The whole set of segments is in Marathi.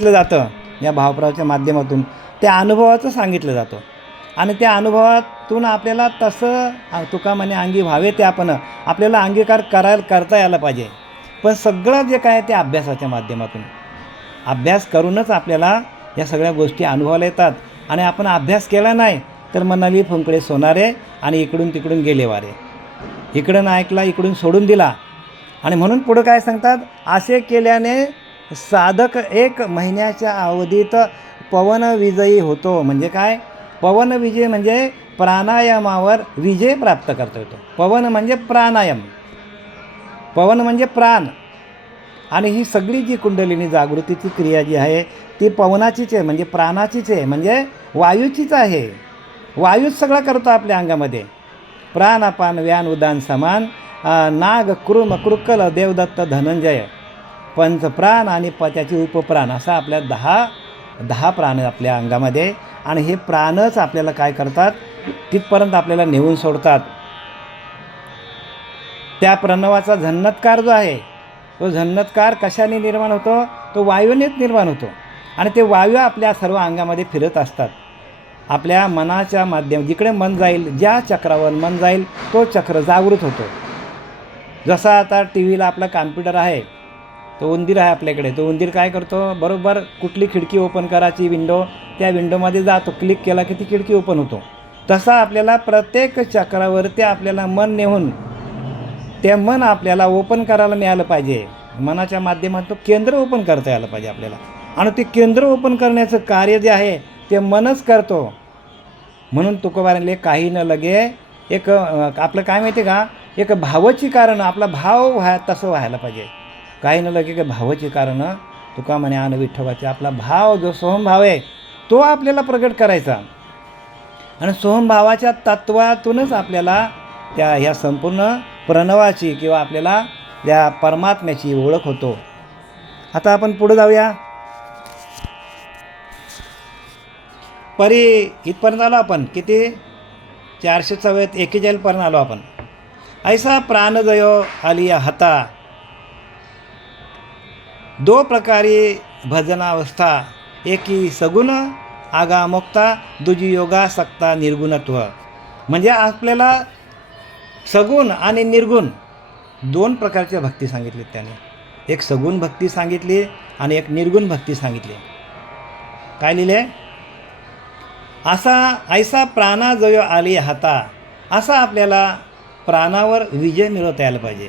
सांगितलं जातं या भावप्रावाच्या माध्यमातून, त्या अनुभवाचं सांगितलं जातं आणि त्या अनुभवातून आपल्याला तसं तुका म्हणे अंगी व्हावे ते आपण आपल्याला अंगीकार करता यायला पाहिजे. पण सगळं जे काय ते अभ्यासाच्या माध्यमातून अभ्यास करूनच आपल्याला या सगळ्या गोष्टी अनुभवायला येतात. आणि आपण अभ्यास केला नाही तर म्हणाली फुंकडे सोनारे आणि इकडून तिकडून गेले वारे. इकडून ऐकला इकडून सोडून दिला. आणि म्हणून पुढं काय सांगतात, असे केल्याने साधक 1 महिन्याच्या अवधीत पवन विजयी होतो. म्हणजे काय, पवन विजय म्हणजे प्राणायामावर विजय प्राप्त करता येतो. पवन म्हणजे प्राणायाम, पवन म्हणजे प्राण. आणि ही सगळी जी कुंडलिनी जागृतीची क्रिया जी आहे ती पवनाचीच आहे, म्हणजे प्राणाचीच आहे, म्हणजे वायूचीच आहे. वायूच सगळं करतो आपल्या अंगामध्ये. प्राण अपान व्यान उदान समान, नाग कृम कृकल देवदत्त धनंजय, पंचप्राण आणि त्याची उपप्राण, असा आपल्या 10 प्राण आपल्या अंगामध्ये. आणि हे प्राणच आपल्याला काय करतात, तिथपर्यंत आपल्याला नेऊन सोडतात. त्या प्रणवाचा झन्नत्कार जो आहे तो झन्नत्कार कशाने निर्माण होतो, तो वायूनेच निर्माण होतो. आणि ते वायू आपल्या सर्व अंगामध्ये फिरत असतात. आपल्या मनाच्या माध्यम जिकडे मन जाईल, ज्या चक्रावर मन जाईल तो चक्र जागृत होतो. जसा आता टी व्हीला आपला कॉम्प्युटर आहे, तो उंदीर आहे आपल्याकडे, तो उंदीर काय करतो, बरोबर कुठली खिडकी ओपन करायची विंडो, त्या विंडोमध्ये जातो, क्लिक केला की ती खिडकी ओपन होतो. तसा आपल्याला प्रत्येक चक्रावरती आपल्याला मन नेऊन ते मन आपल्याला ओपन करायला मिळालं पाहिजे. मनाच्या माध्यमातून केंद्र ओपन करता यायला पाहिजे आपल्याला. आणि ते केंद्र ओपन करण्याचं कार्य जे आहे ते मनच करतो. म्हणून तुकोबारांले काही न लगे एक आपलं काय माहिती का, एक भावाची कारणं, आपला भाव तसं व्हायला पाहिजे. काही न लगे की भावाची कारणं तुका म्हणे आन विठ्ठलाचे, आपला भाव जो सोहमभाव आहे तो आपल्याला प्रगट करायचा. आणि सोहमभावाच्या तत्वातूनच आपल्याला ह्या संपूर्ण प्रणवाची किंवा आपल्याला या परमात्म्याची ओळख होतो. आता आपण पुढे जाऊया. परी इथपर्यंत आलो आपण, किती 441 पर्यंत आलो आपण. ऐसा प्राणजयो आलिया हता, 2 प्रकारे भजनावस्था, एकी सगुण आगामोक्ता, दुजी योगासक्ता निर्गुणत्व. म्हणजे आपल्याला सगुण आणि निर्गुण 2 प्रकारच्या भक्ती सांगितली त्याने. एक सगुण भक्ती सांगितली आणि एक निर्गुण भक्ती सांगितली. काय लिहिले, असा ऐसा प्राणाजयो आली हाता, असा आपल्याला प्राणावर विजय मिळवता यायला पाहिजे.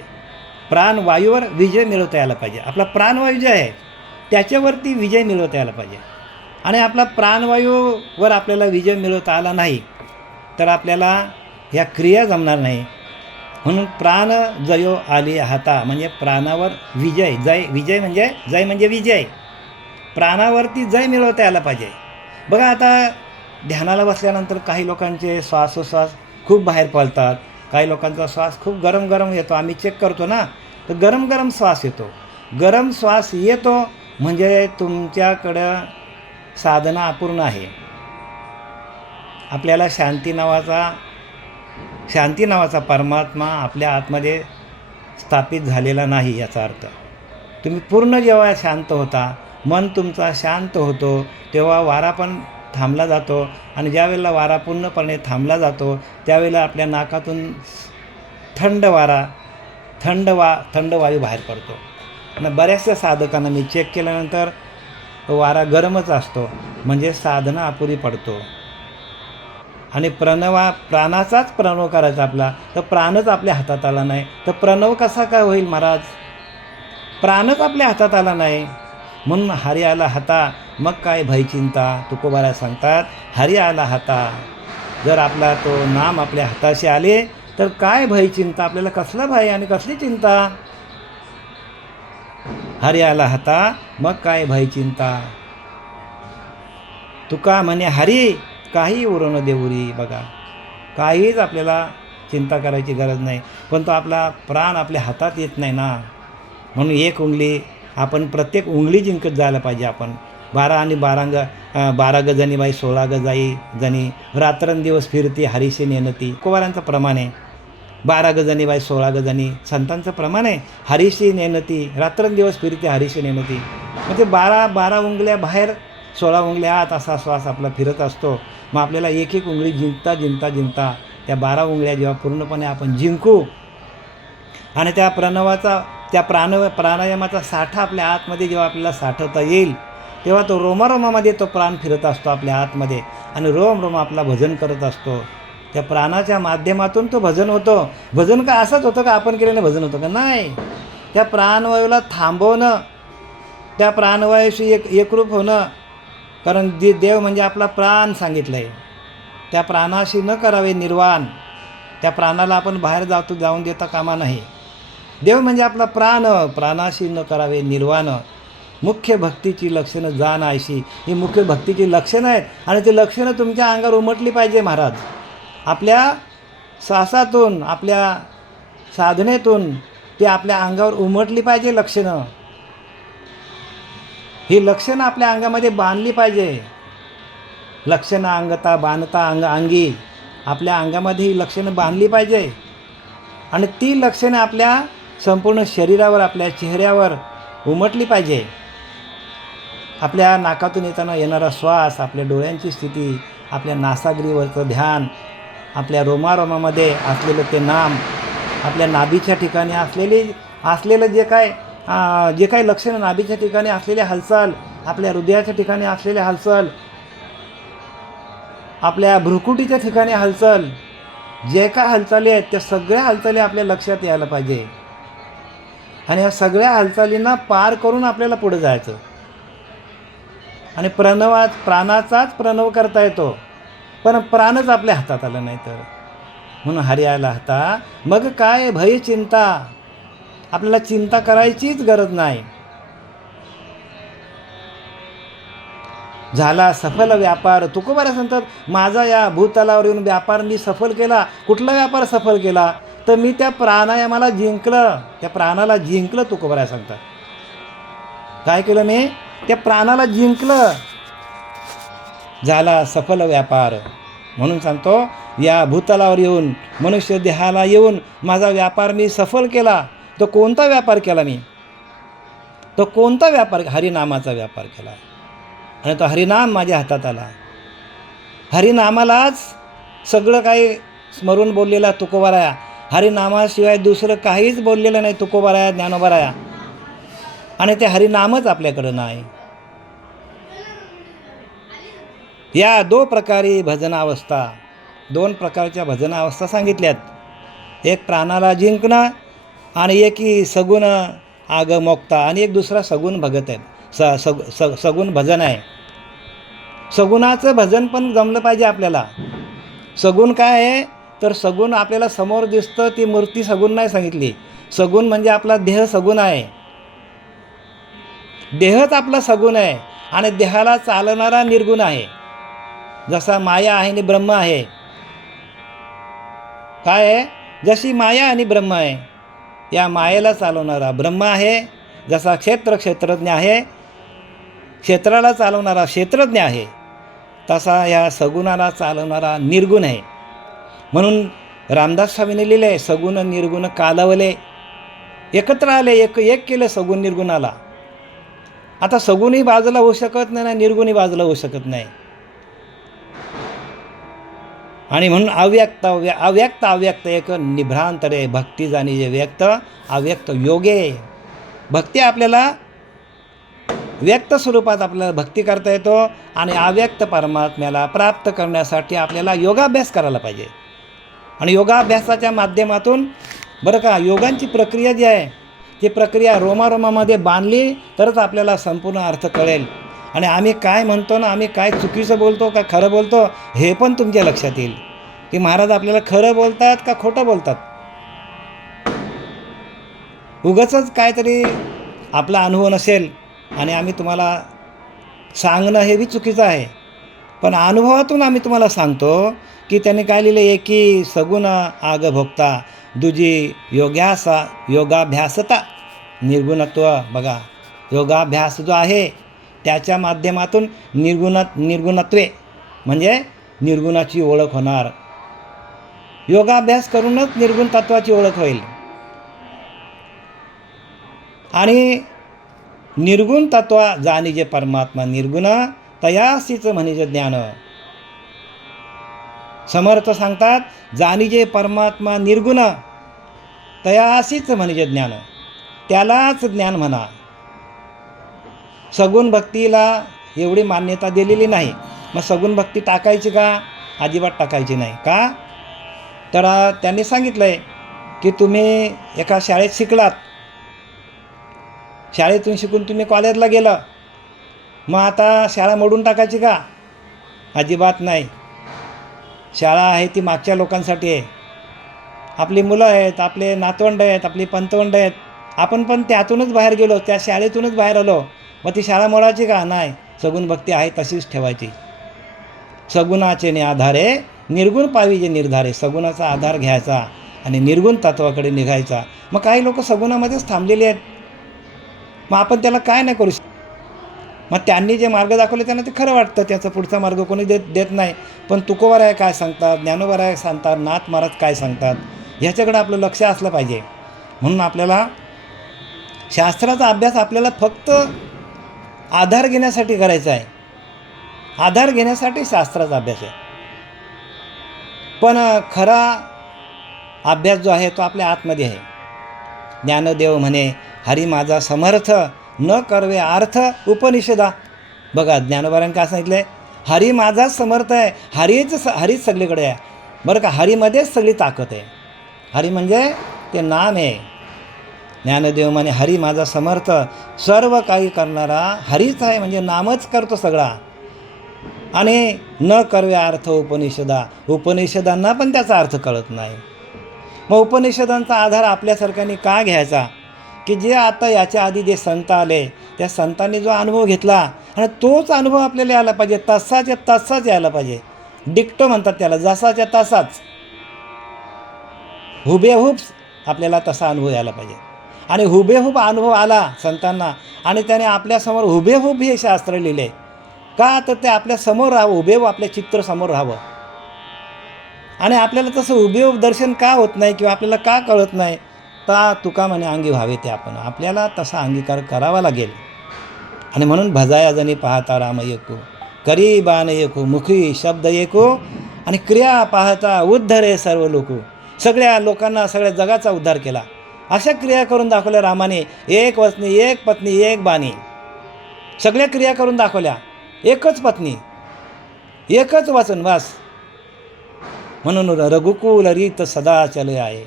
प्राणवायूवर विजय मिळवता यायला पाहिजे. आपला प्राणवायू जे आहे त्याच्यावरती विजय मिळवता यायला पाहिजे. आणि आपला प्राणवायूवर आपल्याला विजय मिळवता आला नाही तर आपल्याला ह्या क्रिया जमणार नाही. म्हणून प्राण जयो आली हाता म्हणजे प्राणावर विजय, विजय म्हणजे जय म्हणजे विजय, प्राणावरती जय मिळवता यायला पाहिजे. बघा आता ध्यानाला बसल्यानंतर काही लोकांचे श्वासोश्वास खूप बाहेर पडतात, काही लोकांचा श्वास खूप गरम गरम येतो. आम्ही चेक करतो ना, तर गरम गरम श्वास येतो. गरम श्वास येतो म्हणजे तुमच्याकडं साधना अपूर्ण आहे. आपल्याला शांती नावाचा परमात्मा आपल्या आतमध्ये स्थापित झालेला नाही याचा अर्थ. तुम्ही पूर्ण जेव्हा शांत होता, मन तुमचा शांत होतो, तेव्हा वारा पण थांबला जातो. आणि ज्यावेळेला वारा पूर्णपणे थांबला जातो त्यावेळेला आपल्या नाकातून थंड वायू बाहेर पडतो. आणि बऱ्याचशा साधकांना मी चेक केल्यानंतर वारा गरमच असतो, म्हणजे साधना अपुरी पडतो. आणि प्राणाचाच प्रणव करायचा आपला, तर प्राणच आपल्या हातात आला नाही तर प्रणव कसा काय होईल महाराज. प्राणच आपल्या हातात आला नाही. म्हणून हरी आला हाता मग काय भय चिंता. तुकोबारा सांगतात हरी आला हाता, जर आपला तो नाम आपल्या हाताशी आले तर काय भय चिंता, आपल्याला कसला भय आणि कसली चिंता. हरी आला हाता मग काय भय चिंता. तुका म्हणे हरी काही उरण देऊरी. बघा काहीच आपल्याला चिंता करायची गरज नाही, पण तो आपला प्राण आपल्या हातात येत नाही ना. म्हणून 1 उंगली आपण प्रत्येक उंगली जिंकत जायला पाहिजे. आपण 12 आणि 12 गजनी बाई 16 गजाई जणी, रात्रंदिवस फिरती हरीशी नेनती. कुवारांचं प्रमाण आहे. 12 गजानी बाय 16 गजानी संतांचं प्रमाण आहे. हरीशी नेनती रात्रंदिवस फिरते हरीशी नेनती, म्हणजे 12 उंगल्या बाहेर 16 उंगल्या आत असा श्वास आपला फिरत असतो. मग आपल्याला एक एक उंगळी जिंकता त्या 12 उंगळ्या जेव्हा पूर्णपणे आपण जिंकू आणि त्या प्राणायामाचा साठा आपल्या आतमध्ये जेव्हा आपल्याला साठवता येईल, तेव्हा तो रोमारोमामध्ये तो प्राण फिरत असतो आपल्या आतमध्ये आणि रोम आपला भजन करत असतो. त्या प्राणाच्या माध्यमातून तो भजन होतं. भजन का असंच होतं का आपण केलेलं भजन होतं का? नाही. त्या प्राणवायूला थांबवणं, त्या प्राणवायूशी एकरूप होणं, कारण देव म्हणजे आपला प्राण सांगितलं आहे. त्या प्राणाशी न करावे निर्वाण, त्या प्राणाला आपण बाहेर जाऊन देता कामा नाही. देव म्हणजे आपला प्राणाशी न करावे निर्वाण. मुख्य भक्तीची लक्षणं जाण आयशी, ही मुख्य भक्तीची लक्षणं आहेत आणि ती लक्षणं तुमच्या अंगावर उमटली पाहिजे महाराज. आपल्या श्वासातून आपल्या साधनेतून ते आपल्या अंगावर उमटली पाहिजे लक्षणं. ही लक्षणं आपल्या अंगामध्ये बांधली पाहिजे. लक्षणं अंगता बांधता अंगी, आपल्या अंगामध्ये ही लक्षणं बांधली पाहिजे आणि ती लक्षणं आपल्या संपूर्ण शरीरावर आपल्या चेहऱ्यावर उमटली पाहिजे. आपल्या नाकातून येणारा श्वास, आपल्या डोळ्यांची स्थिती, आपल्या नासाग्रीवरचं ध्यान, आपल्या रोमारोमामध्ये असलेलं ते नाम, आपल्या नाभीच्या ठिकाणी असलेलं जे काही लक्षणं, नाभीच्या ठिकाणी असलेली हालचाल, आपल्या हृदयाच्या ठिकाणी असलेली हालचाल, आपल्या भ्रुकुटीच्या ठिकाणी हालचाल, जे काय हालचाली आहेत त्या सगळ्या हालचाली आपल्या लक्षात यायला पाहिजे आणि या सगळ्या हालचालींना पार करून आपल्याला पुढे जायचं आणि प्राणाचाच प्रणव करता येतो, पण प्राणच आपल्या हातात आला नाही तर. म्हणून हरी आला हाता मग काय भय चिंता, आपल्याला चिंता करायचीच गरज नाही. झाला सफल व्यापार, तुकोबारा सांगतात माझा या भूतलावर येऊन व्यापार मी सफल केला. कुठला व्यापार सफल केला? तर मी त्या प्राणायामाला जिंकलं, त्या प्राणाला जिंकलं. तुकोबारा सांगतात काय केलं? मी त्या प्राणाला जिंकलं. झाला सफल व्यापार. म्हणून सांगतो या भूतलावर येऊन, मनुष्य देहाला येऊन माझा व्यापार मी सफल केला. तो कोणता व्यापार केला मी? तो कोणता व्यापार? हरिनामाचा व्यापार केला आणि तो हरिनाम माझ्या हातात आला. हरिनामालाच सगळं काही स्मरून बोललेला तुकोबाराया. हरिनामाशिवाय दुसरं काहीच बोललेलं नाही तुकोबाराया, ज्ञानोबाराया. आणि ते हरिनामच आपल्याकडं नाही. या दोन प्रकारच्या भजनावस्था सांगितल्यात. एक प्राणाला जिंकणं आणि एक ही सगुण आगमोक्ता आणि एक दुसरा सगुण भगत आहे, सगुण भजन आहे. सगुणाचं भजन पण जमलं पाहिजे आपल्याला. सगुण काय आहे? तर सगुण आपल्याला समोर दिसतं ती मूर्ती सगुण नाही सांगितली. सगुण म्हणजे आपला देह सगुण आहे. देहच आपला सगुण आहे आणि देहाला चालवणारा निर्गुण आहे. जसा माया आहे आणि ब्रह्म आहे. काय आहे? जशी माया आणि ब्रह्म आहे, या मायेला चालवणारा ब्रह्म आहे. जसा क्षेत्रज्ञ आहे, क्षेत्राला चालवणारा क्षेत्रज्ञ आहे, तसा या सगुणाला चालवणारा निर्गुण आहे. म्हणून रामदास स्वामींनी लिहिले आहे सगुण निर्गुण कालवले, एकत्र आले, एक केलं सगुण निर्गुणाला. आता सगुणही बाजूला होऊ शकत नाही ना निर्गुणही बाजूला होऊ शकत नाही. आणि म्हणून अव्यक्त एक निभ्रांत रे भक्ती जाणी जे व्यक्त अव्यक्त योगे. भक्ती आपल्याला व्यक्त स्वरूपात आपल्याला भक्ती करता येतो आणि अव्यक्त परमात्म्याला प्राप्त करण्यासाठी आपल्याला योगाभ्यास करायला पाहिजे. आणि योगाभ्यासाच्या माध्यमातून बरं का योगांची प्रक्रिया जी आहे ती प्रक्रिया रोमारोमामध्ये बांधली तरच आपल्याला संपूर्ण अर्थ कळेल. आणि आम्ही काय म्हणतो ना, आम्ही काय चुकीचं बोलतो का खरं बोलतो हे पण तुमच्या लक्षात येईल की महाराज आपल्याला खरं बोलतात का खोटं बोलतात. उगाचच काहीतरी आपला अनुभव नसेल आणि आम्ही तुम्हाला सांगणं हे बी चुकीचं आहे. पण अनुभवातून आम्ही तुम्हाला सांगतो की त्यांनी काय लिहिलं, एकी सगुण आग भोगता दुजी योगाभ्यासता निर्गुणत्व. बघा योगाभ्यास जो आहे त्याच्या माध्यमातून निर्गुणत्वे म्हणजे निर्गुणाची ओळख होणार. योगाभ्यास करूनच निर्गुण तत्वाची ओळख होईल. आणि निर्गुण तत्वा जाणीजे परमात्मा निर्गुण तयासीच म्हणजे ज्ञान. समर्थ सांगतात, जाणीजे परमात्मा निर्गुण तयासीच म्हणजे ज्ञान. त्यालाच ज्ञान म्हणा. सगुण भक्तीला एवढी मान्यता दिलेली नाही. मग सगुण भक्ती टाकायची का? अजिबात टाकायची नाही. का? तर त्यांनी सांगितलं आहे की तुम्ही एका शाळेत शिकलात, शाळेतून शिकून तुम्ही कॉलेजला गेलं, मग आता शाळा मोडून टाकायची का? अजिबात नाही. शाळा आहे ती मागच्या लोकांसाठी आहे. आपली मुलं आहेत, आपले नातवंड आहेत, आपली पंतवंड आहेत. आपण पण त्यातूनच बाहेर गेलो, त्या शाळेतूनच बाहेर आलो. मग ती शाळा मोडायची का? नाही. सगुण भक्ती आहे तशीच ठेवायची. सगुणाचे आधारे निर्गुण पाविजे निर्धारे. सगुणाचा आधार घ्यायचा आणि निर्गुण तत्वाकडे निघायचा. मग काही लोक सगुणामध्येच थांबलेले आहेत. मग आपण त्याला काय नाही करू शकतो. मग त्यांनी जे मार्ग दाखवले त्यांना ते खरं वाटतं. त्याचा पुढचा मार्ग कोणी देत नाही. पण तुकोबाराय काय सांगतात, ज्ञानोबाराय सांगतात, नाथ महाराज काय सांगतात, ह्याच्याकडे आपलं लक्ष असलं पाहिजे. म्हणून आपल्याला शास्त्राचा अभ्यास आपल्याला फक्त आधार घेण्यासाठी करायचा आहे. आधार घेण्यासाठी शास्त्राचा अभ्यास आहे. पण खरा अभ्यास जो आहे तो आपल्या आतमध्ये आहे. ज्ञानदेव म्हणे, हरी माझा समर्थ न करवे अर्थ उपनिषदा. बघा, ज्ञानोबारांनी काय सांगितलं आहे? हरी माझाच समर्थ आहे. हरीच सगळीकडे आहे. बरं का, हरीमध्येच सगळी ताकद आहे. हरी म्हणजे ते नाम आहे. ज्ञानदेव म्हणे, हरी माझा समर्थ, सर्व काही करणारा हरीच आहे. म्हणजे नामच करतो सगळा. आणि न करवे अर्थ उपनिषदा. उपनिषदांना पण त्याचा अर्थ कळत नाही. मग उपनिषदांचा आधार आपल्यासारख्यांनी का घ्यायचा? की जे आता याच्या आधी जे संत आले, त्या संतांनी जो अनुभव घेतला आणि तोच अनुभव आपल्याला यायला पाहिजे. तसाच्या तसाच यायला पाहिजे. डिक्टो म्हणतात त्याला, जसाच्या तसाच, हुबेहूब आपल्याला तसा अनुभव यायला पाहिजे. आणि हुबेहूब अनुभव आला संतांना आणि त्याने आपल्यासमोर हुबेहूब हे शास्त्र लिहिले. का? तर ते आपल्यासमोर राहावं, हुबेहूब आपल्या चित्र समोर राहावं. आणि आपल्याला तसं हुबेहूब दर्शन का होत नाही किंवा आपल्याला का कळत नाही? तर तुका म्हणे अंगी व्हावे ते आपण. आपल्याला तसा अंगीकार करावा लागेल. आणि म्हणून भजाया जणी पाहता राम येको, करी बाण येको, मुखी शब्द येको, आणि क्रिया पाहता उद्धरे सर्व लोक. सगळ्या लोकांना, सगळ्या जगाचा उद्धार केला. अशा क्रिया करून दाखवल्या रामाने. एक वचनी, एक पत्नी, एक बाणी. सगळ्या क्रिया करून दाखवल्या. एकच पत्नी, एकच वचन, बस. म्हणून रघुकुल रीत सदा चले आहे.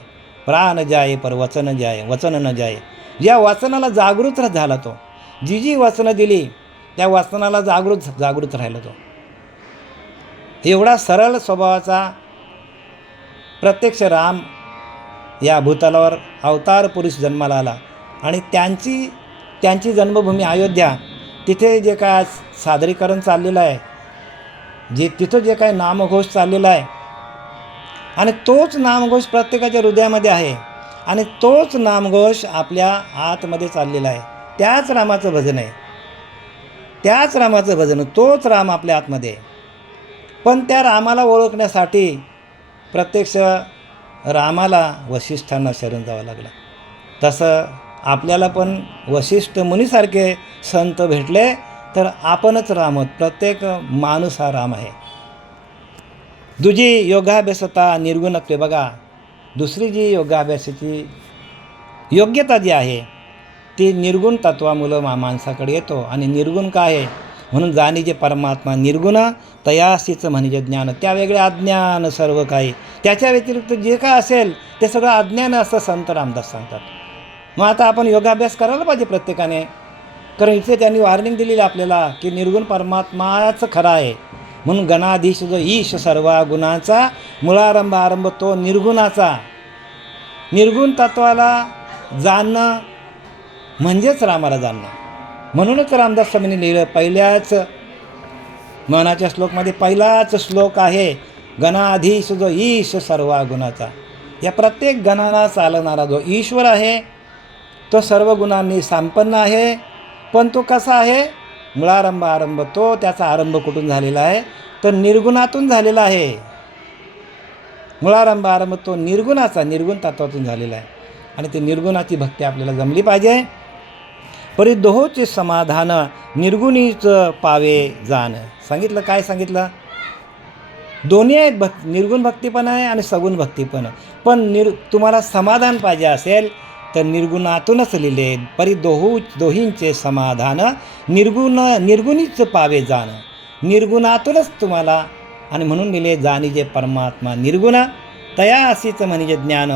प्राण जाये पर वचन जाये, वचन न जाये. ज्या वचनाला जागृत झाला तो, जी वचनं दिली त्या वचनाला जागृत राहिला तो. एवढा सरळ स्वभावाचा प्रत्यक्ष राम या भूतलावर अवतार पुरुष जन्माला आला. आणि त्यांची जन्मभूमी अयोध्या, तिथे जे काय सादरीकरण चाललेलं आहे, तिथं जे काय नामघोष चाललेला आहे, आणि तोच नामघोष प्रत्येकाच्या हृदयामध्ये आहे. आणि तोच नामघोष आपल्या आतमध्ये चाललेला आहे. त्याच रामाचं भजन आहे. त्याच रामाचं भजन, तोच राम आपल्या आतमध्ये आहे. पण त्या रामाला ओळखण्यासाठी प्रत्यक्ष रामाला वशिष्ठांना शरण जावं लागलं. तसं आपल्याला पण वशिष्ठ मुनीसारखे संत भेटले तर आपणच राम आहोत. प्रत्येक माणूस हा राम आहे. दुजी योगाभ्यासता निर्गुणत्व. बघा, दुसरी जी योगाभ्यासाची योग्यता जी आहे ती निर्गुण तत्वामुळं माणसाकडे येतो. आणि निर्गुण काय आहे? म्हणून जाणीजे परमात्मा निर्गुण तयासीच म्हणजे ज्ञान. त्या वेगळे अज्ञान सर्व काही. त्याच्या व्यतिरिक्त जे काय असेल ते सगळं अज्ञान असं संत रामदास सांगतात. मग आता आपण योगाभ्यास करायला पाहिजे प्रत्येकाने. कारण इथे त्यांनी वॉर्निंग दिलेली आपल्याला की निर्गुण परमात्माच खरा आहे. म्हणून गणाधीश जो ईश सर्व गुणाचा, मुळारंभ आरंभ तो निर्गुणाचा. निर्गुण तत्वाला जाणणं म्हणजेच रामाला जाणणं. म्हणूनच रामदास स्वामींनी लिहिलं, पहिल्याच मनाच्या श्लोकमध्ये पहिलाच श्लोक आहे, गणाधीश जो ईश सर्व गुणाचा. या प्रत्येक गणांना चालवणारा जो ईश्वर आहे तो सर्व गुणांनी संपन्न आहे. पण तो कसा आहे? मुळारंभ आरंभ. तो त्याचा आरंभ कुठून झालेला आहे? तर निर्गुणातून झालेला आहे. मुळारंभ आरंभ तो निर्गुण तत्वातून झालेला आहे. आणि ते निर्गुणाची भक्ती आपल्याला जमली पाहिजे. परी दोहोचे समाधान निर्गुणीच पावे जाण. सांगितलं काय सांगितलं? दोन्ही आहेत, निर्गुण भक्ती पण आहे आणि सगुण भक्ती पण आहे. पण तुम्हाला समाधान पाहिजे असेल तर निर्गुणातूनच लिहिले. परी दोहींचे समाधान निर्गुणीच पावे जाण. निर्गुणातूनच तुम्हाला, आणि म्हणून लिहिले जाणी जे परमात्मा निर्गुण तया अशीच म्हणजे ज्ञान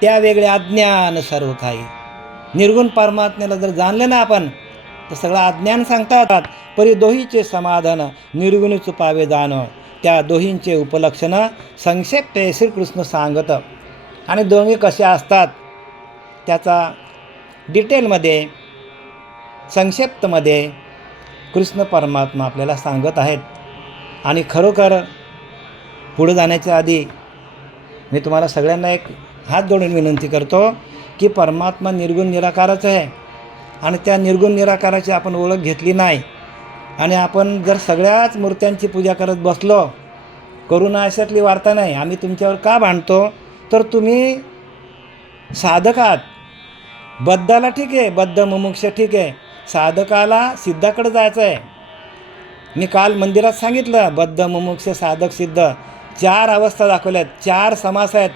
त्या वेगळे अज्ञान सर्व काही. निर्गुण परमात्म्याला जर जाणलं ना आपण तर सगळं अज्ञान सांगतात. परी दोहीचे समाधान निर्गुणीच पावे जाण. त्या दोहींचे उपलक्षण संक्षेप श्रीकृष्ण सांगत. आणि दोन्ही कसे असतात त्याचा डिटेलमध्ये संक्षिप्तमध्ये कृष्ण परमात्मा आपल्याला सांगत आहेत. आणि खरोखर पुढे जाण्याच्या आधी मी तुम्हाला सगळ्यांना एक हात जोडून विनंती करतो की परमात्मा निर्गुण निराकारच आहे. आणि त्या निर्गुण निराकाराची आपण ओळख घेतली नाही आणि आपण जर सगळ्याच मूर्त्यांची पूजा करत बसलो, करुणा अशातली वार्ता नाही. आम्ही तुमच्यावर का भांडतो तर तुम्ही साधक आहात. बद्धाला ठीक आहे, बद्ध मुमुक्ष ठीक आहे, साधकाला सिद्धाकडे जायचं आहे. मी काल मंदिरात सांगितलं बद्ध मुमुक्ष साधक सिद्ध 4 अवस्था दाखवल्यात, 4 समास आहेत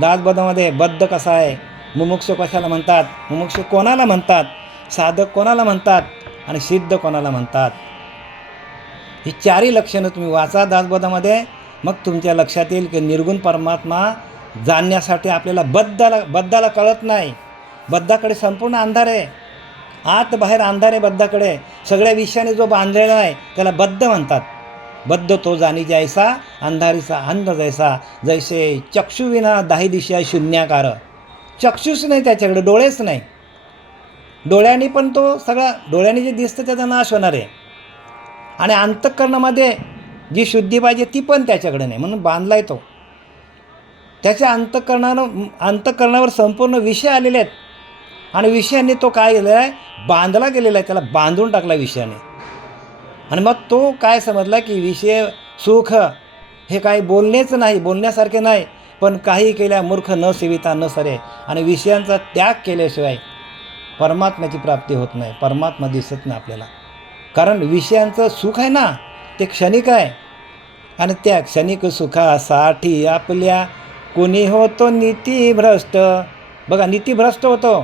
दासबोधामध्ये. बद्ध कसा आहे, मुमुक्ष कशाला म्हणतात, मुमुक्ष कोणाला म्हणतात, साधक कोणाला म्हणतात आणि सिद्ध कोणाला म्हणतात. ही 4ही लक्षणं तुम्ही वाचा दासबोधामध्ये. मग तुमच्या लक्षात येईल की निर्गुण परमात्मा जाणण्यासाठी आपल्याला बद्धाला कळत नाही. बद्धाकडे संपूर्ण अंधार आहे, आत बाहेर अंधार आहे बद्धाकडे. सगळ्या विषयाने जो बांधलेला आहे त्याला बद्ध म्हणतात. बद्ध तो जाणी जैसा अंधारीचा अंध जैसा. जैसे चक्षुविना 10 दिशा शून्याकार. चक्षुच नाही त्याच्याकडे, डोळेच नाही. डोळ्यांनी पण तो सगळा, डोळ्यांनी जे दिसतं त्याचा नाश होणार आहे. आणि अंतःकरणामध्ये जी शुद्धी पाहिजे ती पण त्याच्याकडे नाही, म्हणून बांधलाय तो. त्याच्या अंतःकरणावर संपूर्ण विषय आलेले आहेत. आणि विषयाने तो काय केलेला आहे, बांधला गेलेला आहे, त्याला बांधून टाकला विषयाने. आणि मग तो काय समजला की विषय सुख हे काही बोलणेच नाही, बोलण्यासारखे नाही, पण काही केल्या मूर्ख न सेविता न सरे. आणि विषयांचा त्याग केल्याशिवाय परमात्म्याची प्राप्ती होत नाही, परमात्मा दिसत नाही आपल्याला. कारण विषयांचं सुख आहे ना ते क्षणिक आहे. आणि त्या क्षणिक सुखासाठी आपल्या कोणी होतो नीतिभ्रष्ट. बघा, नीतिभ्रष्ट होतो.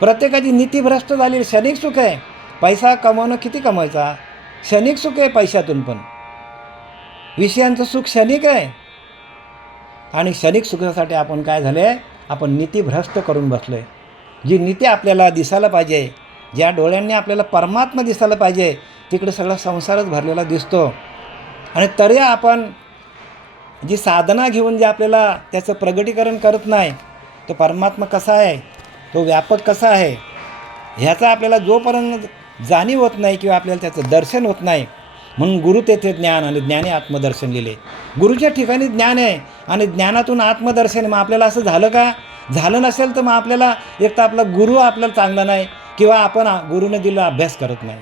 प्रत्येकाची नीतिभ्रष्ट झाली. क्षणिक सुख आहे, पैसा कमवणं किती कमवायचा, क्षणिक सुख आहे पैशातून, पण विषयांचं सुख क्षणिक आहे. आणि क्षणिक सुखासाठी आपण काय झाले, आपण नीतिभ्रष्ट करून बसलो आहे. जी नीती आपल्याला दिसायला पाहिजे, ज्या डोळ्यांनी आपल्याला परमात्मा दिसायला पाहिजे, तिकडे सगळा संसारच भरलेला दिसतो. आणि तरी आपण जी साधना घेऊन जे आपल्याला त्याचं प्रगटीकरण करत नाही, तो परमात्मा कसा आहे, तो व्यापक कसा आहे, ह्याचा आपल्याला जोपर्यंत जाणीव होत नाही किंवा आपल्याला त्याचं दर्शन होत नाही, म्हणून गुरु तेथे ज्ञान आणि ज्ञानी आत्मदर्शन लिहिले. गुरुच्या ठिकाणी ज्ञान आहे आणि ज्ञानातून आत्मदर्शन. मग आपल्याला असं झालं का? झालं नसेल तर मग आपल्याला एक तर आपला गुरु आपल्याला चांगला नाही किंवा आपण गुरुने दिलेला अभ्यास करत नाही.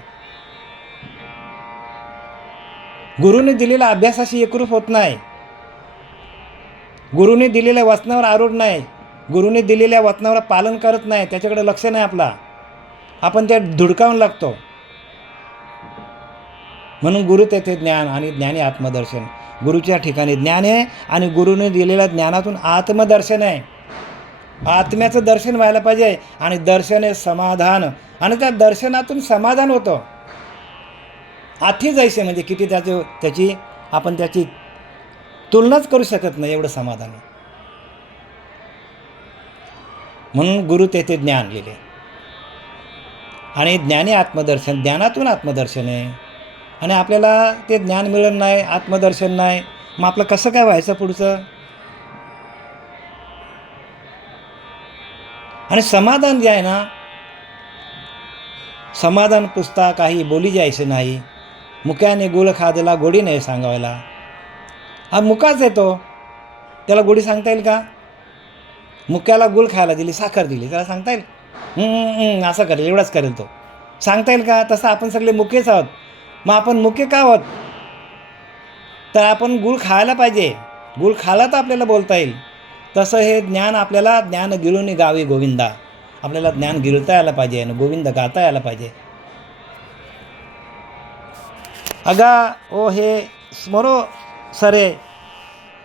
गुरुने दिलेल्या अभ्यासाशी एकरूप होत नाही, गुरुने दिलेल्या वचनावर आरूढ नाही, गुरुने दिलेल्या वचनावर पालन करत नाही, त्याच्याकडे लक्ष नाही आपला, आपण त्या धुडकावून लागतो. म्हणून गुरु तेथे ज्ञान आणि ज्ञानी आत्मदर्शन. गुरुच्या ठिकाणी ज्ञान आहे आणि गुरुने दिलेल्या ज्ञानातून आत्मदर्शन आहे. आत्म्याचं दर्शन व्हायला पाहिजे आणि दर्शन आहे समाधान. आणि त्या दर्शनातून समाधान होतं. आठी जायचे म्हणजे किती त्याची आपण त्याची तुलनाच करू शकत नाही, एवढं समाधान आहे. म्हणून गुरु तेथे ज्ञान लिहिले. आणि ज्ञानी आत्मदर्शन, ज्ञानातून आत्मदर्शन आहे. आणि आपल्याला ते ज्ञान मिळत नाही, आत्मदर्शन नाही, मग आपलं कसं काय व्हायचं पुढचं? आणि समाधान जे आहे ना, समाधान पुसता काही बोली जायचे नाही. मुक्याने गुळ खादला गोडी नाही सांगायला. हा मुकाच येतो, त्याला गोडी सांगता येईल का? मुक्याला गुळ खायला दिली, साखर दिली, त्याला सांगता येईल असं करेल, एवढंच करेल तो, सांगता येईल का? तसं आपण सगळे मुकेच आहोत. मग आपण मुके का आहोत? तर आपण गुळ खायला पाहिजे. गुळ खाला तर आपल्याला बोलता येईल. तसं हे ज्ञान आपल्याला ज्ञान गिळून गावी गोविंदा, आपल्याला ज्ञान गिळता यायला पाहिजे आणि गोविंद गाता यायला पाहिजे. अगा ओ हे स्मरो सरे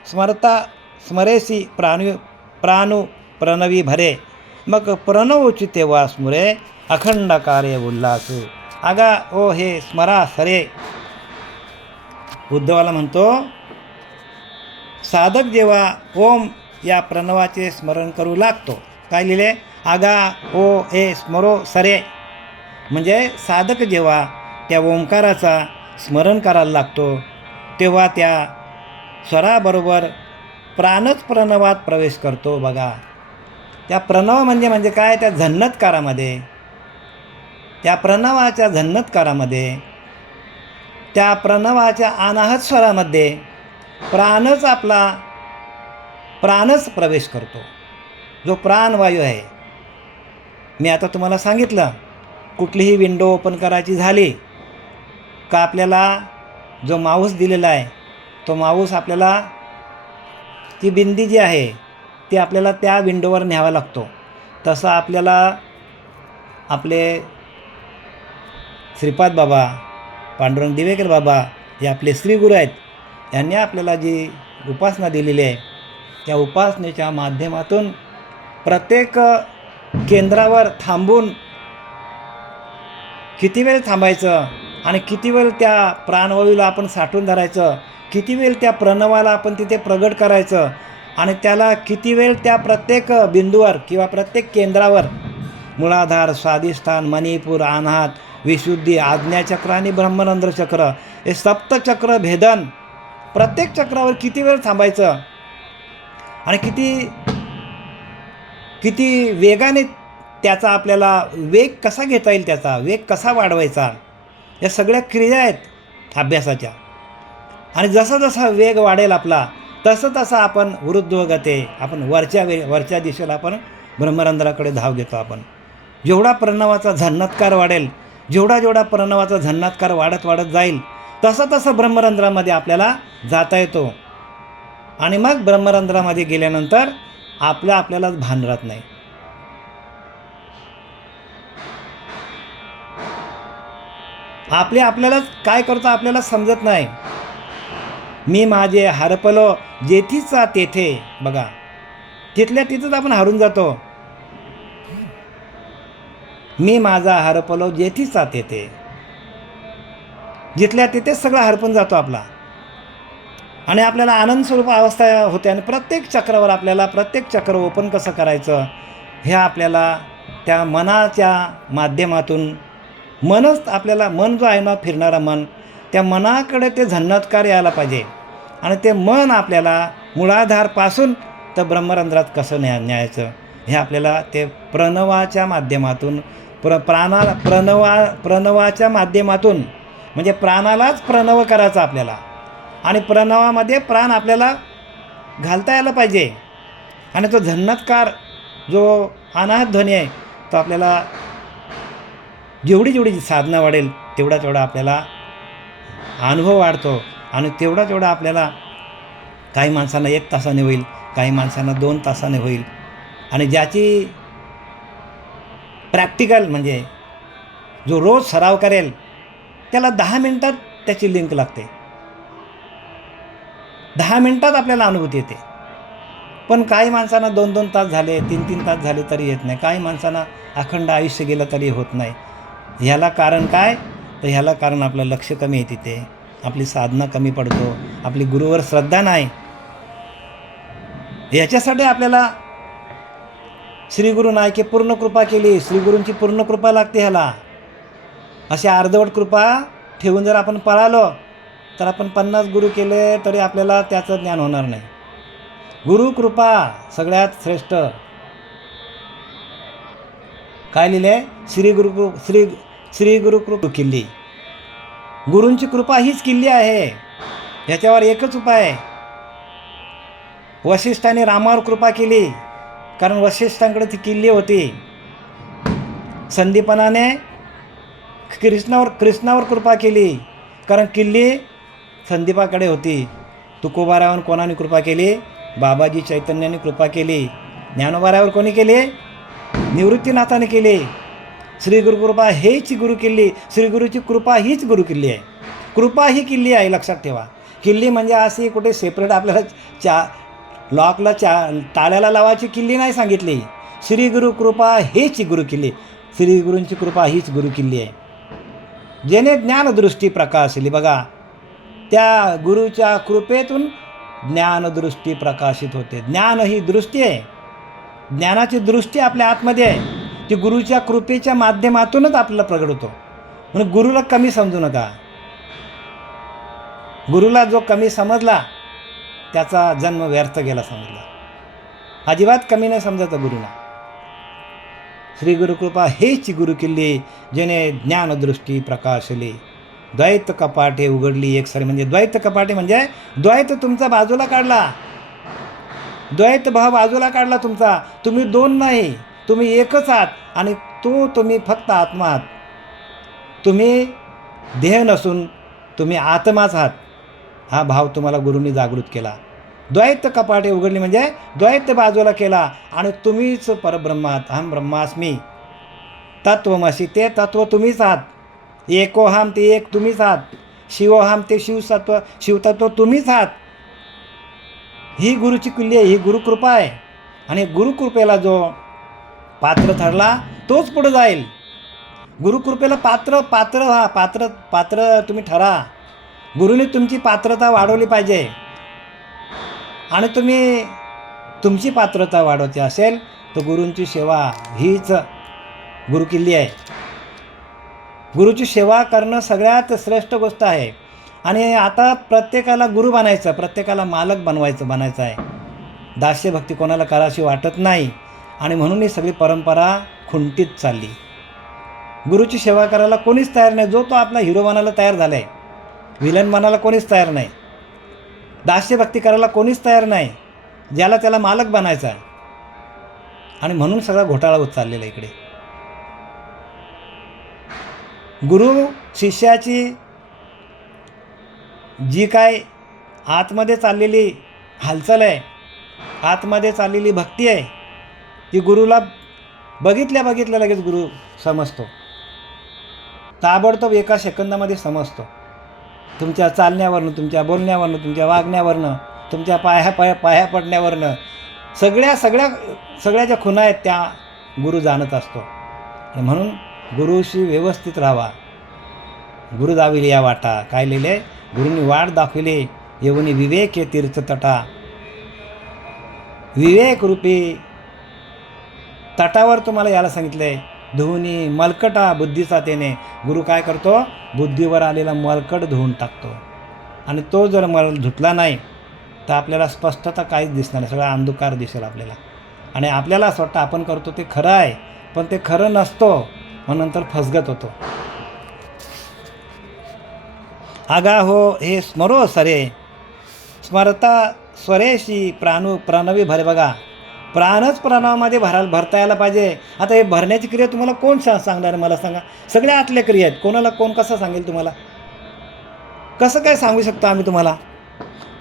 स्मरता स्मरेसी प्राणू प्रणवी भरे, मग प्रणवची तेव्हा स्मुरे अखंड कार्य उल्हास. अगा ओ हे स्मरा सरे, उद्धवाला म्हणतो साधक जेव्हा ओम या प्रणवाचे स्मरण करू लागतो. काय लिहिले? आगा ओ ए स्मरो सरे, म्हणजे साधक जेव्हा त्या ओंकाराचा स्मरण करायला लागतो तेव्हा त्या स्वराबरोबर प्राणच प्रणवात प्रवेश करतो. बघा, त्या प्रणव म्हणजे काय? त्या झन्नतकारामध्ये, त्या प्रणवाच्या झन्नतकारामध्ये, त्या प्रणवाच्या अनाहत स्वरामध्ये प्राणच प्रवेश करतो, जो प्राणवायू आहे. मी आता तुम्हाला सांगितलं, कुठलीही विंडो ओपन करायची झाली का आपल्याला जो माऊस दिलेला आहे तो माऊस आपल्याला, ती बिंदी जी आहे ती आपल्याला त्या विंडोवर न्यावा लागतो. तसं आपल्याला आपले श्रीपाद बाबा, पांडुरंग दिवेकर बाबा हे आपले श्रीगुरू आहेत. यांनी आपल्याला जी उपासना दिलेली आहे त्या उपासनेच्या माध्यमातून प्रत्येक केंद्रावर थांबून किती वेळ थांबायचं आणि किती वेळ त्या प्राणवायूला आपण साठवून धरायचं, किती वेळ त्या प्रणवाला आपण तिथे प्रगट करायचं आणि त्याला किती वेळ त्या प्रत्येक बिंदूवर किंवा प्रत्येक केंद्रावर मूलाधार, स्वाधिष्ठान, मणिपूर, अनाहत, विशुद्धी, आज्ञाचक्र आणि ब्रह्मरंध्र चक्र, हे सप्तचक्र भेदन, प्रत्येक चक्रावर किती वेळ थांबायचं आणि किती वेगाने त्याचा आपल्याला वेग कसा घेता येईल, त्याचा वेग कसा वाढवायचा, या सगळ्या क्रिया आहेत अभ्यासाच्या. आणि जसा जसा वेग वाढेल आपला तसं आपण वृद्धोगते, आपण वरच्या दिशेला आपण ब्रह्मरंध्राकडे धाव घेतो. आपण जेवढा प्रणवाचा झन्नत्कार वाढेल, जेवढा प्रणवाचा झन्नत्कार वाढत जाईल तसं ब्रह्मरंध्रामध्ये आपल्याला जाता येतो. आणि मग ब्रह्मरंध्रामध्ये गेल्यानंतर आपल्यालाच भान राहत नाही. आपल्यालाच काय करतो आपल्याला समजत नाही. मी माझे हरपलो जेथीचा तेथे, बघा तिथल्या तिथंच आपण हरून जातो. मी माझा हरपलो जेथीचा तेथे, जिथल्या तिथेच सगळं हरपून जातो आपला. आणि आपल्याला आनंद स्वरूप अवस्था होते. आणि प्रत्येक चक्रावर आपल्याला प्रत्येक चक्र ओपन कसं करायचं हे आपल्याला त्या मनाच्या माध्यमातून, मनच आपल्याला, मन जो आहे ना फिरणारा मन, त्या मनाकडे ते झन्नत्कार यायला पाहिजे. आणि ते मन आपल्याला मूळाधारपासून तर ब्रह्मरंध्रात कसं न्यायचं हे आपल्याला ते प्रणवाच्या माध्यमातून, प्रणवाच्या माध्यमातून, म्हणजे प्राणालाच प्रणव करायचा आपल्याला. आणि प्रणवामध्ये प्राण आपल्याला घालता यायला पाहिजे. आणि तो झन्नत्कार जो अनाहत ध्वनी आहे तो आपल्याला जेवढी साधना वाढेल तेवढा आपल्याला अनुभव वाढतो. आणि तेवढा आपल्याला, काही माणसांना 1 तासाने होईल, काही माणसांना 2 तासाने होईल. आणि ज्याची प्रॅक्टिकल, म्हणजे जो रोज सराव करेल त्याला 10 मिनटात त्याची लिंक लागते, 10 मिनटात आपल्याला अनुभूती येते. पण काही माणसांना 2-2 तास झाले, 3-3 तास झाले तरी येत नाही. काही माणसांना अखंड आयुष्य गेलं तरी होत नाही. ह्याला कारण काय? तर ह्याला कारण आपलं लक्ष कमी आहे, तिथे आपली साधना कमी पडतो, आपली गुरुवर श्रद्धा नाही. याच्यासाठी आपल्याला श्रीगुरू नायके पूर्ण कृपा केली. श्रीगुरूंची पूर्ण कृपा लागते ह्याला. अशी अर्धवट कृपा ठेवून जर आपण पळालो तर आपण 50 गुरु केले तरी आपल्याला त्याचं ज्ञान होणार नाही. गुरुकृपा सगळ्यात श्रेष्ठ. काय लिहिले? श्री गुरुकृपा किल्ली. गुरूंची कृपा हीच किल्ली आहे. ह्याच्यावर एकच उपाय आहे. वशिष्ठाने रामावर कृपा केली कारण वशिष्ठांकडे ती किल्ली होती. संदीपनाने कृष्णावर कृपा केली कारण किल्ली संदीपाकडे होती. तुकोबारावर कोणाने कृपा केली? बाबाजी चैतन्याने कृपा केली. ज्ञानोबारावर कोणी केली? निवृत्तीनाथाने केली. श्री गुरुकृपा हेच गुरु किल्ली. श्री गुरुची कृपा हीच गुरु किल्ली आहे. कृपा ही किल्ली आहे, लक्षात ठेवा. किल्ली म्हणजे अशी कुठे सेपरेट आपल्याला लॉकला ताळ्याला लावायची किल्ली नाही सांगितली. श्री गुरु कृपा हेच गुरु किल्ली. श्री गुरूंची कृपा हीच गुरु किल्ली आहे. जेणे ज्ञानदृष्टी प्रकाशली. बघा, त्या गुरुच्या कृपेतून ज्ञानदृष्टी प्रकाशित होते. ज्ञान ही दृष्टी आहे. ज्ञानाची दृष्टी आपल्या आतमध्ये आहे. ती गुरुच्या कृपेच्या माध्यमातूनच आपल्याला प्रगट होतो. म्हणून गुरुला कमी समजू नका. गुरुला जो कमी समजला त्याचा जन्म व्यर्थ गेला समजला. अजिबात कमी नाही समजायचं गुरुला. श्री गुरुकृपा हेच गुरु किल्ली, जेणे ज्ञानदृष्टी प्रकाशली. द्वैत कपाटे उघडली एकसारी. म्हणजे द्वैत कपाटे म्हणजे द्वैत तुमचा बाजूला काढला. द्वैत भाव बाजूला काढला तुमचा. तुम्ही दोन नाही, तुम्ही एकच आहात. आणि तुम्ही फक्त आत्मा आहात. तुम्ही देह नसून तुम्ही आत्माच आहात. हा भाव तुम्हाला गुरूंनी जागृत केला. द्वैत कपाटे उघडली म्हणजे द्वैत बाजूला केला आणि तुम्हीच परब्रह्म आहात. अहम ब्रह्मास्मी तत्वमसी, ते तत्व तुम्हीच आहात. एकोहम, ते एक तुम्हीच आहात. शिवोहम, ते शिवतत्व तुम्हीच आहात. ही गुरुची किल्ली आहे, ही गुरुकृपा आहे. आणि गुरुकृपेला जो पात्र ठरला तोच पुढे जाईल. गुरुकृपेला पात्र तुम्ही ठरा. गुरुने तुमची पात्रता वाढवली पाहिजे. आणि तुम्ही तुमची पात्रता वाढवायची असेल तर गुरूंची सेवा हीच गुरुकिल्ली आहे. गुरुची सेवा करणं सगळ्यात श्रेष्ठ गोष्ट आहे. आणि आता प्रत्येकाला गुरु बनायचं, प्रत्येकाला मालक बनायचं आहे. दास्यभक्ती कोणाला करावीशी वाटत नाही. आणि म्हणून ही सगळी परंपरा खुंटीत चालली. गुरुची सेवा करायला कोणीच तयार नाही. जो तो आपला हिरो बनायला तयार झाला आहे. विलन बनायला कोणीच तयार नाही. दास्यभक्ती करायला कोणीच तयार नाही. ज्याला त्याला मालक बनायचा आहे. आणि म्हणून सगळा घोटाळा होत चाललेला इकडे. गुरु शिष्याची जी काय आतमध्ये चाललेली हालचाल आहे, आतमध्ये चाललेली भक्ती आहे, ती गुरुला बघितल्या लगेच गुरु समजतो. ताबडतोब एका सेकंदामध्ये समजतो. तुमच्या चालण्यावरनं, तुमच्या बोलण्यावरनं, तुमच्या वागण्यावरनं, तुमच्या पाया पडण्यावरनं सगळ्या ज्या खुणा आहेत त्या गुरु जाणत असतो. आणि म्हणून गुरुशी व्यवस्थित राहावा. गुरु दाविले या वाटा. काय लिहिले? गुरुंनी वाट दाखविले येऊनी विवेक हे तीर्थतटा. विवेक रूपी तटावर तुम्हाला यायला सांगितलंय. धुवुनी मलकटा बुद्धीचा तेने. गुरु काय करतो? बुद्धीवर आलेला मलकट धुवून टाकतो. आणि तो जर धुतला नाही तर आपल्याला स्पष्टता काहीच दिसणार नाही. सगळा अंधकार दिसेल आपल्याला. आणि आपल्याला असं वाटतं आपण करतो ते खरं आहे, पण ते खरं नसतो. मग नंतर फसगत होतो. आगा हो हे स्मरो सरे, स्मरता स्वरेशी प्रणवी भरे. बघा, प्राणच प्रणवामध्ये भरता यायला पाहिजे. आता हे भरण्याची क्रिया तुम्हाला कोण सांगणार मला सांगा? सगळ्या आतल्या क्रिया आहेत. कोणाला कोण कसं सांगेल तुम्हाला? कसं काय सांगू शकतो आम्ही तुम्हाला?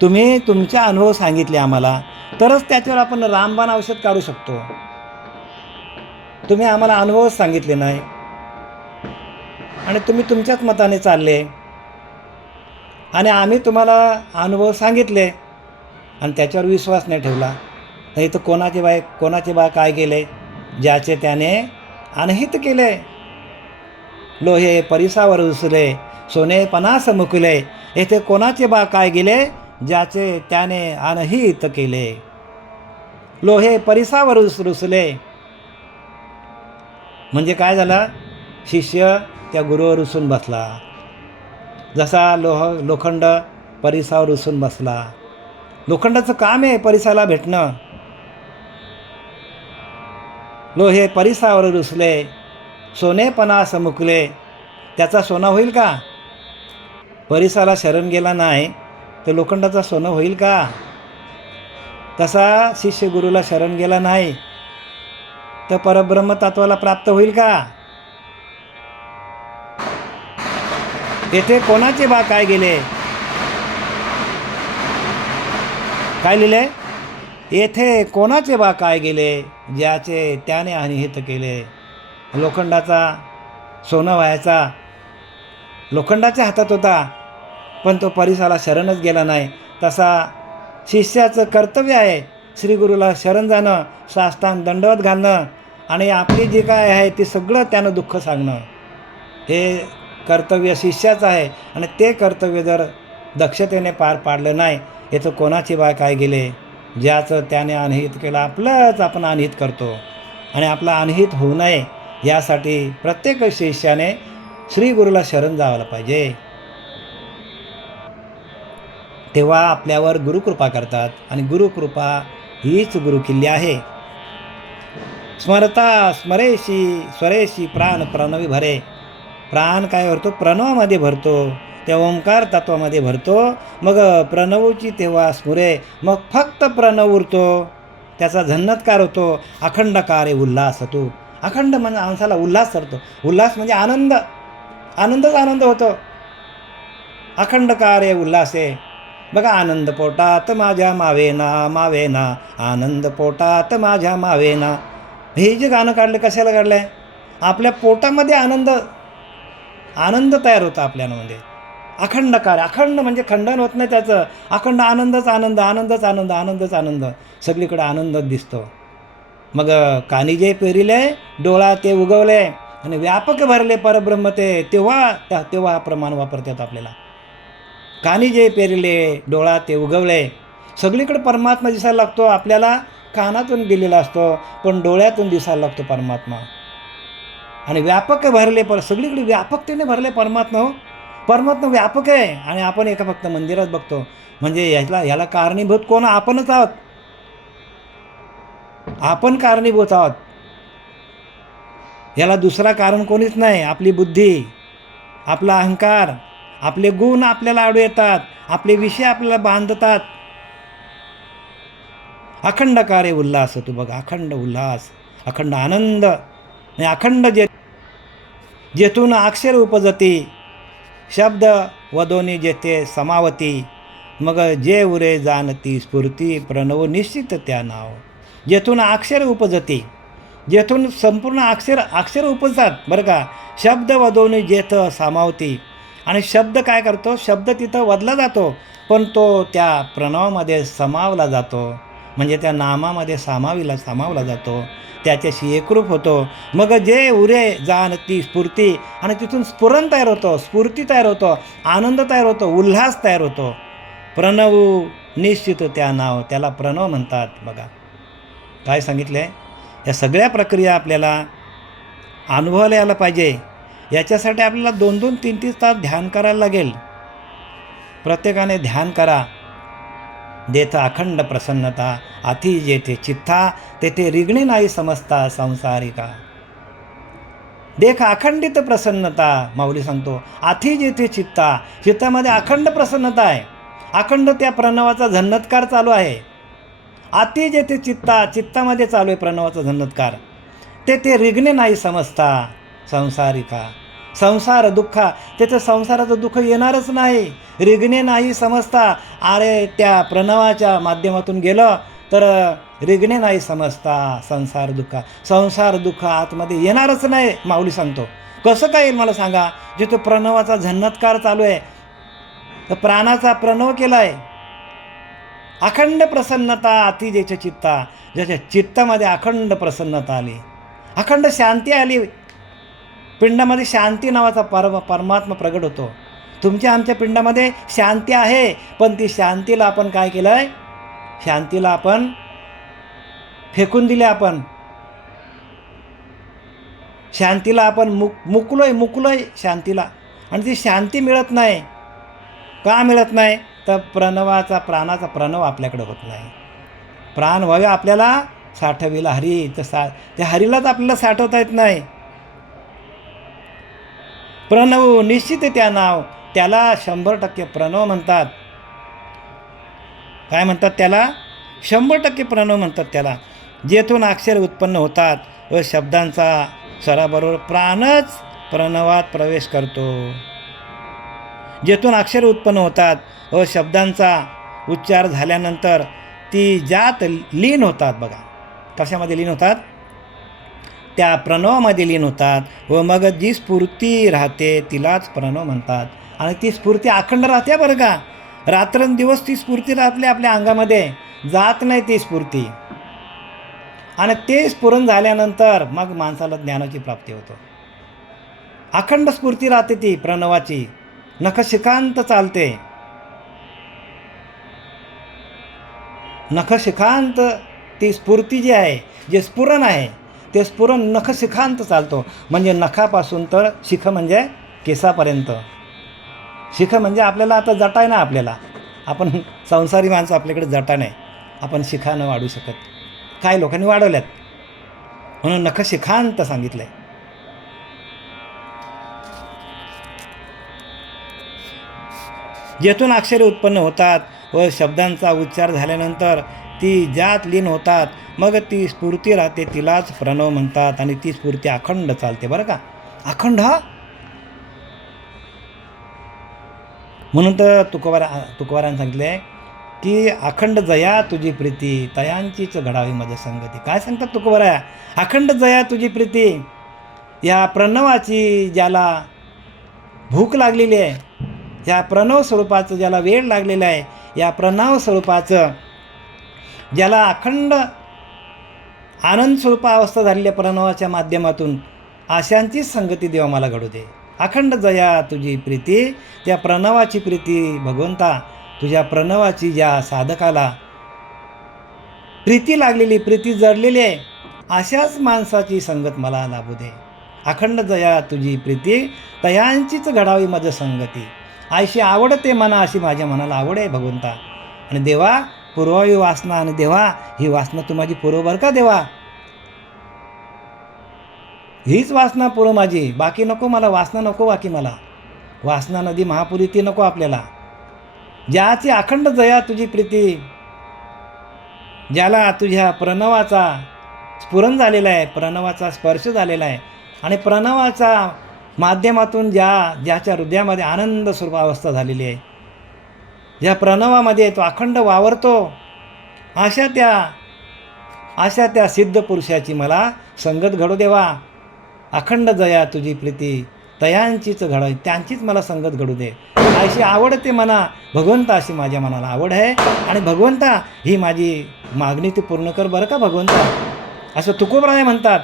तुम्ही तुमचे अनुभव सांगितले आम्हाला, तरच त्याच्यावर आपण रामबाण औषध काढू शकतो. तुम्ही आम्हाला अनुभवच सांगितले नाही आणि तुम्ही तुमच्याच मताने चालले. आणि आम्ही तुम्हाला अनुभव सांगितले आणि त्याच्यावर विश्वास नाही ठेवला. नाही तर कोणाचे बा काय केले? ज्याचे त्याने अनहित केले. लोहे परिसावर उसले, सोने पणास मुकले. येथे कोणाचे बा काय गेले? ज्याचे त्याने अनहित केले. लोहे परिसावर रुसले. म्हणजे काय झालं? शिष्य त्या गुरुवर रुसून बसला. जसा लोखंड परिसावर रुसून बसला. लोखंडाचं काम आहे परिसाला भेटणं. लोहे परिसावर रुसले, सोने पणास मुकले. त्याचा सोना होईल का? परिसाला शरण गेला नाही तर लोखंडाचा सोनं होईल का? तसा शिष्य गुरुला शरण गेला नाही तर परब्रह्म तत्वाला प्राप्त होईल का? येथे कोणाचे बा काय गेले? काय लिहिले? येथे कोणाचे बा काय गेले, ज्याचे त्याने अनिहित केले. लोखंडाचा सोनं व्हायचा लोखंडाच्या हातात होता, पण तो परिसाला शरणच गेला नाही. तसा शिष्याचं कर्तव्य आहे श्रीगुरूला शरण जाणं, साष्टांग दंडवत घालणं आणि आपली जे काय आहे ते सगळं त्यानं दुःख सांगणं. हे कर्तव्य शिष्याचं आहे आणि ते कर्तव्य जर दक्षतेने पार पाडलं नाही, याचं कोणाची बा काय गेले, ज्याचं त्याने अनहित केलं. आपलंच आपण अनहित करतो आणि आपला अनहित होऊ नये यासाठी प्रत्येक शिष्याने श्रीगुरूला शरण जायला पाहिजे. तेव्हा आपल्यावर गुरुकृपा करतात आणि गुरुकृपा हीच गुरुकिल्ली आहे. स्मरता स्मरेशी स्वरेशी प्राण प्रणवी भरे. प्राण काय भरतो? प्रणवामध्ये भरतो, त्या ओंकार तत्वामध्ये भरतो. मग प्रणवची तेव्हा स्मुरे, मग फक्त प्रणव उरतो, त्याचा झन्नत्कार होतो. अखंडकारे उल्हास होतो. अखंड म्हणजे माणसाला उल्हास करतो. उल्हास म्हणजे आनंद, आनंदच आनंद होतो. अखंडकारे उल्हासे. बघा, आनंद पोटात माझ्या मावेना मावेना, आनंद पोटात माझ्या मावेना. हे जे गाणं काढलं कशाला काढलं आहे? आपल्या पोटामध्ये आनंद आनंद तयार होता आपल्यामध्ये. अखंडकार, अखंड म्हणजे खंडन होत नाही त्याचं. अखंड आनंदच आनंद, आनंदच आनंद, आनंदच आनंद, सगळीकडे आनंदच दिसतो. मग कानी जे पेरिले डोळा ते उगवले आणि व्यापक भरले परब्रह्म ते, तेव्हा तेव्हा हा प्रमाण वापरतात आपल्याला. कानी जे पेरिले डोळा ते उगवले. सगळीकडे परमात्मा दिसायला लागतो आपल्याला. कानातून दिलेला असतो पण डोळ्यातून दिसायला लागतो परमात्मा. आणि व्यापक भरले सगळीकडे व्यापकतेने भरले परमात्मा. हो, परमात्मा व्यापक आहे आणि आपण एका फक्त मंदिरात बघतो. म्हणजे याला कारणीभूत कोण? आपणच आहोत. आपण कारणीभूत आहोत. याला दुसरा कारण कोणीच नाही. आपली बुद्धी, आपला अहंकार, आपले गुण आपल्याला आडू येतात, आपले विषय आपल्याला बांधतात. अखंड कार्य उल्हास होतो. बघा, अखंड उल्हास, अखंड आनंद आणि अखंड जेथून अक्षर उपजती, शब्द वदोनी जेथे समावती. मग जे उरे जाणती स्फूर्ती, प्रणव निश्चित त्या नाव. जेथून अक्षर उपजती, जेथून संपूर्ण अक्षर उपजतात. बरं का, शब्द वदोनी जेथ सामावती. आणि शब्द काय करतो? शब्द तिथं वदला जातो पण तो त्या प्रणवामध्ये समावला जातो, म्हणजे त्या नामामध्ये सामावला जातो, त्याच्याशी एकरूप होतो. मग जे उरे जाणती स्फूर्ती, आणि तिथून स्फुरण तयार होतो, स्फूर्ती तयार होतो, आनंद तयार होतो, उल्हास तयार होतो. प्रणव निश्चित त्या नाव, त्याला प्रणव म्हणतात. बघा काय सांगितलं आहे. या सगळ्या प्रक्रिया आपल्याला अनुभवायला यायला पाहिजे. याच्यासाठी आपल्याला 2-2, 3-3 तास ध्यान करायला लागेल. प्रत्येकाने ध्यान करा. देथ अखंड प्रसन्नता, अति जेथे चित्ता तेथे रिगणे नाही समजता संसारिका. देख अखंडित प्रसन्नता, माऊली सांगतो, अति जेथे चित्ता, चित्तामध्ये अखंड प्रसन्नता आहे. अखंड त्या प्रणवाचा झन्नत्कार चालू आहे. अति जेथे चित्ता, चित्तामध्ये चालू आहे प्रणवाचा झन्नत्कार. तेथे रिगणे नाही समजता संसारिका. संसार दुःख, त्याचं संसाराचं दुःख येणारच नाही. रिगणे नाही समजता. अरे त्या प्रणवाच्या माध्यमातून गेलं तर रिगणे नाही समजता संसार दुःख आतमध्ये येणारच नाही. माऊली सांगतो, कसं काय येईल मला सांगा? जिथे प्रणवाचा झन्नत्कार चालू आहे, तर प्राणाचा प्रणव केला आहे. अखंड प्रसन्नता अति जेच्या चित्ता, ज्याच्या चित्तामध्ये अखंड प्रसन्नता आली, अखंड शांती आली. पिंडामध्ये शांती नावाचा परमात्मा प्रगट होतो. तुमच्या आमच्या पिंडामध्ये शांती आहे, पण ती शांतीला आपण काय केलं आहे? शांतीला आपण फेकून दिले. आपण शांतीला आपण मुकलोय शांतीला. आणि ती शांती मिळत नाही. का मिळत नाही? तर प्राणाचा प्रणव आपल्याकडे होत नाही. प्राण व्हावे आपल्याला साठविला हरी, तर त्या हरीलाच आपल्याला साठवता येत नाही. प्रणव निश्चित त्या नाव, त्याला 100% प्रणव म्हणतात. काय म्हणतात त्याला? 100% प्रणव म्हणतात त्याला. जेथून अक्षर उत्पन्न होतात व शब्दांचा स्वराबरोबर प्राणच प्रणवात प्रवेश करतो. जेथून अक्षर उत्पन्न होतात व शब्दांचा उच्चार झाल्यानंतर ती ज्यात लीन होतात. बघा कशामध्ये लीन होतात, त्या प्रणवामध्ये लीन होतात व मग जी स्फूर्ती राहते तिलाच प्रणव म्हणतात. आणि ती स्फूर्ती अखंड राहते बरं का, रात्रंदिवस ती स्फूर्ती राहते आपल्या अंगामध्ये, जात नाही ती स्फूर्ती. आणि ते स्फुरण झाल्यानंतर मग माणसाला ज्ञानाची प्राप्ती होतो. अखंड स्फूर्ती राहते ती प्रणवाची, नखशिखांत चालते, नखशिखांत ती स्फूर्ती जी आहे, जे स्फुरण आहे ते स्फुरण नखशिखांत चालतो. म्हणजे नखापासून तर शिख म्हणजे केसापर्यंत. शिख म्हणजे आपल्याला आता जटा आहे ना, आपल्याला आपण संसारी माणसं, आपल्याकडे जटा नाही, आपण शिखा न वाढू शकत. काय लोकांनी वाढवल्यात, म्हणून नखशिखांत सांगितलंय. जेथून अक्षरे उत्पन्न होतात व शब्दांचा उच्चार झाल्यानंतर ती ज्यात लीन होतात, मग ती स्फूर्ती राहते तिलाच प्रणव म्हणतात. आणि ती स्फूर्ती अखंड चालते बरं का, अखंड. हा म्हणून तर तुकोबाराने सांगितले की अखंड जया तुझी प्रीती तयांचीच घडावी मज संगती. काय सांगतात तुकोबारा, अखंड जया तुझी प्रीती, या प्रणवाची ज्याला भूक लागलेली आहे, या प्रणव स्वरूपाचं ज्याला वेळ लागलेला आहे, या प्रणव स्वरूपाचं ज्याला अखंड आनंद स्वरूपावस्था झालेल्या प्रणवाच्या माध्यमातून आशांचीच संगती देवा मला घडू दे. अखंड जया तुझी प्रीती, त्या प्रणवाची प्रीती भगवंता, तुझ्या प्रणवाची ज्या साधकाला प्रीती लागलेली, प्रीती जडलेली आहे, अशाच माणसाची संगत मला लाभू दे. अखंड जया तुझी प्रीती तयांचीच घडावी मज संगती. आयशी आवडते मना अशी माझ्या मनाला आवड आहे भगवंता. आणि देवा पुरवावी वासना, आणि देवा ही वासना तू माझी पुरव बरं का देवा, हीच वासना पुरव माझी, बाकी नको मला, वासना नको बाकी मला, वासना नदी महापुरी ती नको आपल्याला. ज्याची अखंड जया तुझी प्रीती, ज्याला तुझ्या प्रणवाचा स्फुरण झालेला आहे, प्रणवाचा स्पर्श झालेला आहे, आणि प्रणवाचा माध्यमातून ज्याच्या हृदयामध्ये आनंद स्वरूपावस्था झालेली आहे, ज्या प्रणवामध्ये तो अखंड वावरतो, अशा त्या सिद्ध पुरुषाची मला संगत घडू देवा. अखंड जया तुझी प्रीती तयांचीच घडावी, त्यांचीच मला संगत घडू दे. अशी आवडते मना भगवंता, अशी माझ्या मनाला आवड आहे. आणि भगवंता ही माझी मागणी तू पूर्ण कर बरं का भगवंता, असं तुकोबराय म्हणतात.